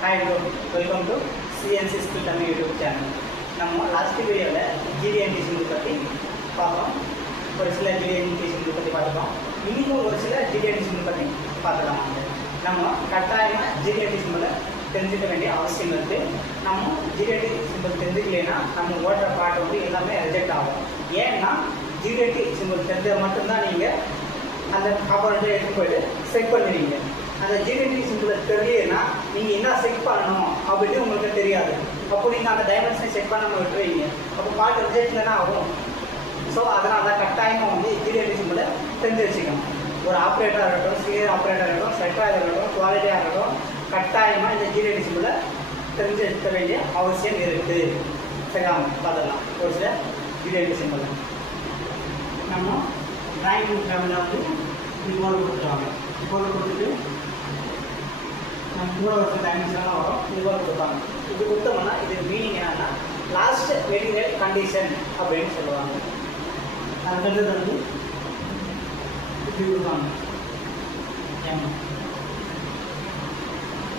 Hi bro, welcome to CNC Skill Tamil YouTube channel. நம்ம last வீடியோவில் GD&T simple பற்றி பார்த்தோம். ஒரு சில ஜிடிஎன்டி சிம்பிள் பற்றி பார்த்துட்டோம். இன்னும் ஒரு சில ஜிடிஎன்டி சிம்பிள் பற்றி பார்க்கலாம். நம்ம கட்டாயமாக ஜிடிஎன்டி சிம்பிளை தெரிஞ்சுக்க வேண்டிய அவசியம் இருக்குது. நம்ம ஜிடிஎன்டி சிம்பிள் தெரிஞ்சுக்கலைன்னா நம்ம ஓட்டுற பாட்டு வந்து எல்லாமே ரிஜெக்ட் ஆகும். ஏன்னா ஜிடிஎன்டி சிம்பிள் தெரிஞ்சது மட்டும்தான் நீங்கள் அந்த காம்பனண்ட்டை எடுத்து போய்ட்டு செக் பண்ணுவீங்க. அந்த ஜிடிஎன்டி சிம்பிளை தெரியலைன்னா நீங்கள் என்ன செக் பண்ணணும் அப்படின்னு உங்களுக்கு தெரியாது. அப்போ நீங்கள் அந்த டைமென்ஷனை செக் பண்ணாமல் விட்டுருவீங்க. அப்போ பாட்டு ரிஜெக்ட்லனா ஆகும். ஸோ அதனால் தான் கட்டாயமாக வந்து ஜிடிஎன்டி சிம்பிளை தெரிஞ்சு வச்சுக்கணும். ஒரு ஆப்ரேட்டராக இருக்கட்டும், சீனியர் ஆப்ரேட்டராக இருக்கட்டும், செட்டாக இருக்கட்டும், குவாலிட்டியாக இருக்கட்டும், கட்டாயமாக இந்த ஜிடிஎன்டி சிம்பிளை தெரிஞ்சு எடுக்க வேண்டிய அவசியம் இருக்குது. சரிங்களா? பார்த்துடலாம் ஒரு சில ஜிடிஎன்டி சிம்பிள். நம்ம டிராயிங் ப்ரோக்ராமில் வந்து இது போர்டு கொடுத்துருவாங்க. போர்டு கொடுத்துட்டு நம்ம கூட ஒரு டைமென்ஷன்லாம் வரும். இது போர்டு கொடுப்பாங்க. இது கொடுத்தோம்னா இது மீனிங் என்னன்னா லாஸ்ட் மெட்டீரியல் கண்டிஷன் அப்படின்னு சொல்லுவாங்க. அதுக்கடுத்தது வந்து இப்படி கொடுப்பாங்க.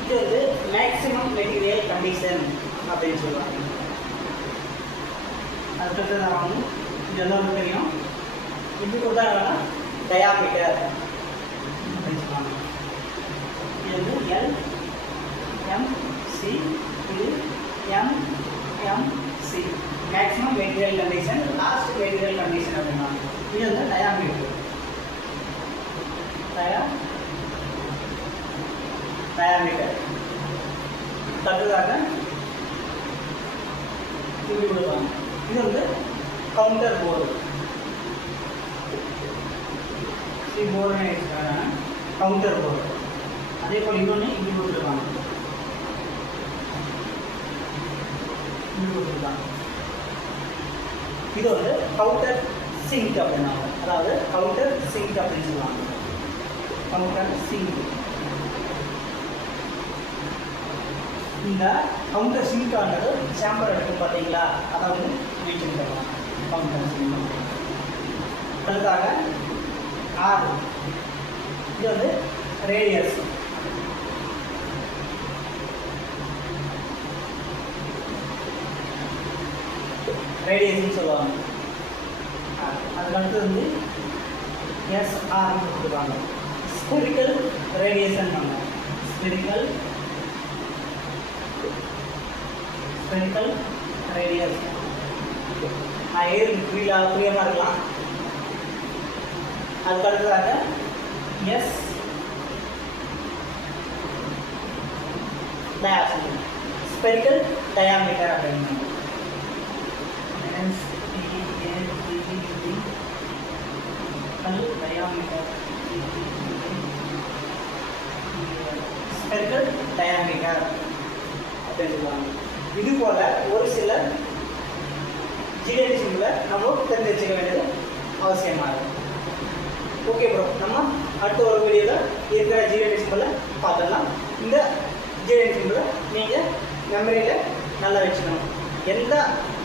இது வந்து மேக்ஸிமம் மெட்டீரியல் கண்டிஷன் அப்படின்னு சொல்லுவாங்க. அதுக்கடுத்தது வந்து இது எல்லாம் தெரியும். இப்படி கொடுத்தாங்கன்னா டயாமீட்டர் அப்படின்னு சொல்லுவாங்க. இது வந்து LMC, இது MMC, maximum material condition, last material condition அப்படின்னா இது வந்து டயாமீட்டர். டயாமீட்டர் தடுத்ததாக இப்படி கொடுப்பாங்க. இது வந்து counter board. Board counter board. அதே போல் இன்னொன்று இப்படி கொடுத்துருக்காங்க. இது வந்து கவுண்டர் சிங்க் அப்படின்னாங்க. அதாவது கவுண்டர் சிங்க் அப்படின்னு சொல்லுவாங்க. Counter sink. இந்த கவுண்டர் சிங்க் ஆனது சாம்பர் எடுத்து பார்த்தீங்களா, அதாவது மென்ஷன் பண்ணுவாங்க கவுண்டர் சிங்க். அதுக்காக ஆர், இது வந்து ரேடியஸ். ரேடியஸ்ன்னு சொல்லுவாங்க. அதுக்கடுத்து வந்து SR கொடுத்துருக்காங்க. ஸ்பெரிக்கல் ரேடியேஷன் பண்ணுவாங்க. Spherical radius. ஏர் புரியமாக இருக்கலாம். அதுக்கடுத்ததாக S டயாமீட்டர், ஸ்பெரிக்கல் டயாமீட்டர் அப்படின்னு ஸ்பெரிக்கல் டயாமீட்டர் அப்படின்னு சொல்லுவாங்க. இது போல ஒரு சில ஜிடிஎன்டி சிம்பிளை நம்ம தெரிஞ்சு வச்சுக்க வேண்டியது அவசியமாக இருக்கும். ஓகே ப்ரோ, நம்ம அடுத்த ஒரு வீடியோவில் இருக்கிற ஜிடிஎன்டி சிம்பிளை பார்த்துடலாம். இந்த ஜிடிஎன்டி சிம்பிளை நீங்கள் மெமரியில் நல்லா வச்சுக்கணும். எந்த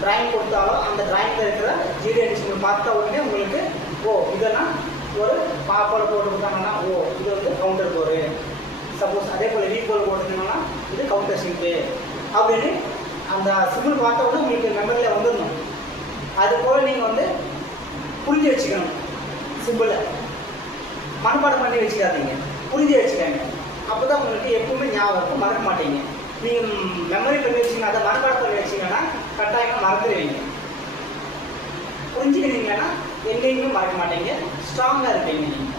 டிராயிங் கொடுத்தாலும் அந்த டிராயிங்கில் இருக்கிற ஜிடிஎன்டி சிம்பிள் பார்த்த உடனே உங்களுக்கு இதெல்லாம் ஒரு பாப்பால் போட்டு கொடுத்தாங்கன்னா இது வந்து கவுண்டர் போரு. சப்போஸ் அதே போல் போல் போட்டுருந்தீங்கன்னா இது கவுண்டர் சிங்க்கு அப்படின்னு அந்த சிம்பிள் பார்த்த உடனே உங்களுக்கு மெமரியில் வந்துடணும். அது போல் நீங்கள் வந்து புரிஞ்சு வச்சுக்கணும். சிம்பிளை மனப்பாடம் பண்ணி வச்சுக்காதீங்க, புரிஞ்சு வச்சுக்காங்க. அப்போ தான் உங்களுக்கு எப்பவுமே ஞாபகம் இருக்கும், மறக்க மாட்டீங்க. நீங்கள் மெமரி பண்ணி வச்சிங்கன்னா, அதை மனப்பாடம் பண்ணி வச்சிங்கன்னா கட்டாயமாக மறந்துடுவீங்க. புரிஞ்சுக்கிட்டீங்கன்னா எங்கேயுமே மறக்க மாட்டீங்க, ஸ்ட்ராங்காக இருப்பீங்க நீங்கள்.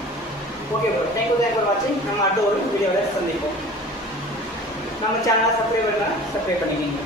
ஓகே ப்ரோ, தேங்க்யூ ஃபார் வாட்சிங். நம்ம அடுத்த ஒரு வீடியோவில் சந்திப்போம். நம்ம சேனலை சப்ஸ்கிரைப் பண்ணிக்கலாம், சப்ஸ்கிரைப் பண்ணிக்கிங்க.